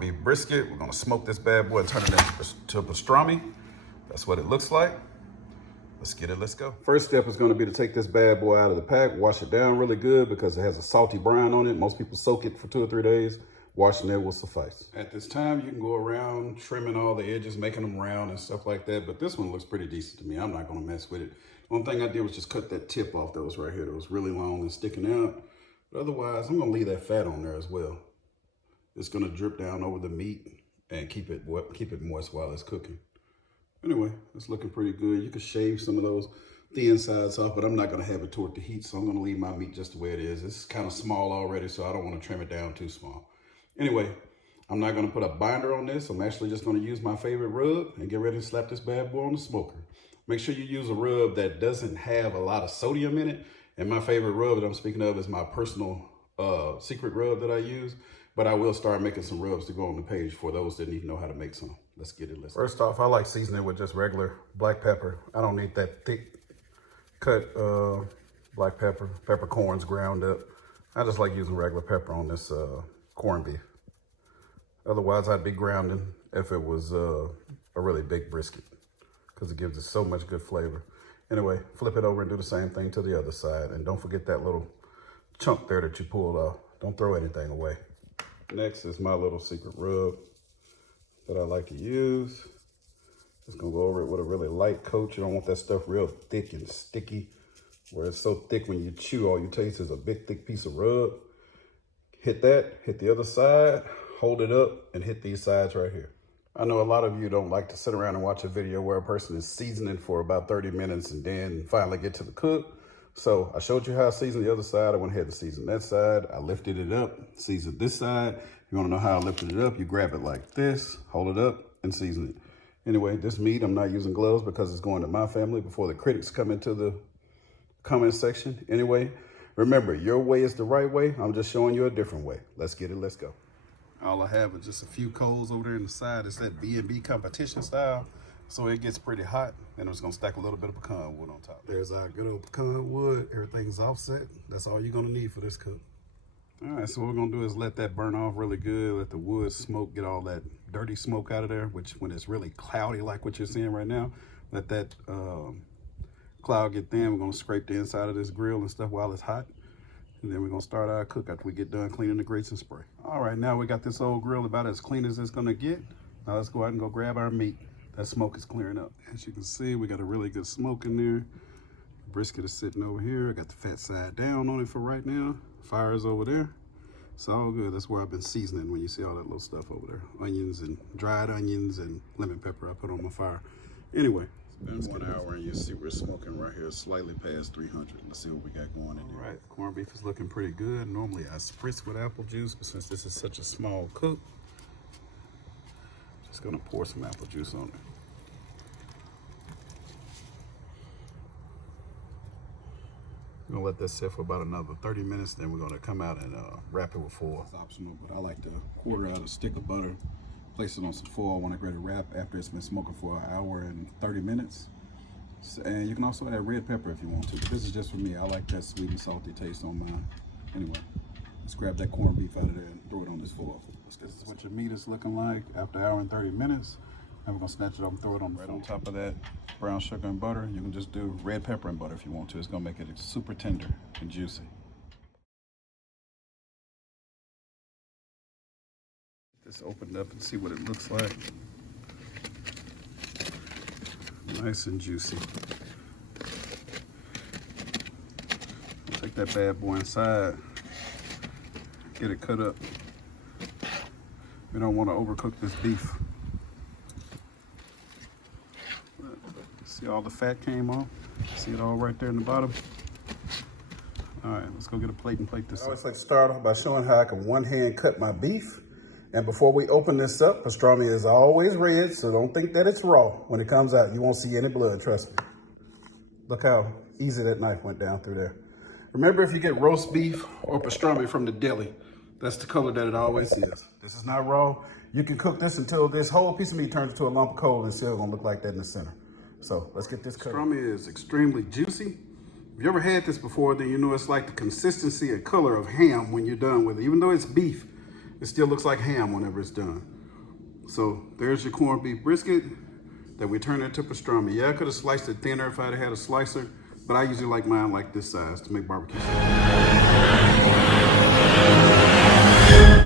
corned beef brisket. We're gonna smoke this bad boy and turn it into pastrami. That's what it looks like. Let's get it, let's go. First step is gonna be to take this bad boy out of the pack, wash it down really good because it has a salty brine on it. Most people soak it for 2 or 3 days. Washing it will suffice. At this time, you can go around trimming all the edges, making them round and stuff like that, but this one looks pretty decent to me. I'm not gonna mess with it. One thing I did was just cut that tip off that was right here that was really long and sticking out. But otherwise, I'm gonna leave that fat on there as well. It's gonna drip down over the meat and keep it moist while it's cooking. Anyway, it's looking pretty good. You can shave some of those thin sides off, but I'm not gonna have it toward the heat, so I'm gonna leave my meat just the way it is. It's kind of small already, so I don't wanna trim it down too small. Anyway, I'm not gonna put a binder on this. I'm actually just gonna use my favorite rub and get ready to slap this bad boy on the smoker. Make sure you use a rub that doesn't have a lot of sodium in it. And my favorite rub that I'm speaking of is my personal secret rub that I use. But I will start making some rubs to go on the page for those that need to know how to make some. Let's get it. First off, I like seasoning with just regular black pepper. I don't need that thick cut black pepper, peppercorns ground up. I just like using regular pepper on this corned beef. Otherwise, I'd be grounding if it was a really big brisket because it gives it so much good flavor. Anyway, flip it over and do the same thing to the other side. And don't forget that little chunk there that you pulled off. Don't throw anything away. Next is my little secret rub that I like to use. Just gonna go over it with a really light coat. You don't want that stuff real thick and sticky, where it's so thick when you chew, all you taste is a big, thick piece of rub. Hit that, hit the other side, hold it up, and hit these sides right here. I know a lot of you don't like to sit around and watch a video where a person is seasoning for about 30 minutes and then finally get to the cook. So I showed you how I seasoned the other side. I went ahead and seasoned that side. I lifted it up, seasoned this side. If you wanna know how I lifted it up, you grab it like this, hold it up, and season it. Anyway, this meat, I'm not using gloves because it's going to my family before the critics come into the comment section. Anyway, remember, your way is the right way. I'm just showing you a different way. Let's get it, let's go. All I have is just a few coals over there in the side. It's that B&B competition style. So it gets pretty hot. And I'm just gonna stack a little bit of pecan wood on top. There's our good old pecan wood. Everything's offset. That's all you're gonna need for this cook. All right, so what we're gonna do is let that burn off really good. Let the wood smoke, get all that dirty smoke out of there, which when it's really cloudy like what you're seeing right now, let that cloud get thin. We're gonna scrape the inside of this grill and stuff while it's hot. And then we're gonna start our cook after we get done cleaning the grates and spray. All right, now we got this old grill about as clean as it's gonna get. Now let's go out and go grab our meat. That smoke is clearing up. As you can see, we got a really good smoke in there. Brisket is sitting over here. I got the fat side down on it for right now. Fire is over there. It's all good. That's where I've been seasoning when you see all that little stuff over there. Onions and dried onions and lemon pepper I put on my fire. Anyway, it's been 1 hour and you see we're smoking right here slightly past 300. Let's see what we got going in here. All right, corned beef is looking pretty good. Normally I spritz with apple juice, but since this is such a small cook, just gonna pour some apple juice on it. We're gonna let that sit for about another 30 minutes, then we're gonna come out and wrap it with foil. It's optional, but I like to quarter out a stick of butter, place it on some foil when I grate a wrap after it's been smoking for 1 hour and 30 minutes. And you can also add red pepper if you want to, but this is just for me. I like that sweet and salty taste on mine. Anyway, let's grab that corned beef out of there and throw it on this foil. This is what your meat is looking like after 1 hour and 30 minutes. And we're gonna snatch it up and throw it on right on top of that brown sugar and butter. You can just do red pepper and butter if you want to. It's gonna make it super tender and juicy. Just open it up and see what it looks like. Nice and juicy. Take that bad boy inside, get it cut up. We don't want to overcook this beef. See all the fat came off? See it all right there in the bottom? All right, let's go get a plate and plate this up. I always like to start off by showing how I can one hand cut my beef. And before we open this up, pastrami is always red, so don't think that it's raw. When it comes out, you won't see any blood, trust me. Look how easy that knife went down through there. Remember, if you get roast beef or pastrami from the deli, that's the color that it always is. This is not raw. You can cook this until this whole piece of meat turns into a lump of coal and still gonna look like that in the center. So let's get this cut. Pastrami is extremely juicy. If you ever had this before, then you know it's like the consistency and color of ham when you're done with it. Even though it's beef, it still looks like ham whenever it's done. So there's your corned beef brisket that we turned into pastrami. Yeah, I could have sliced it thinner if I'd had a slicer, but I usually like mine like this size to make barbecue sauce.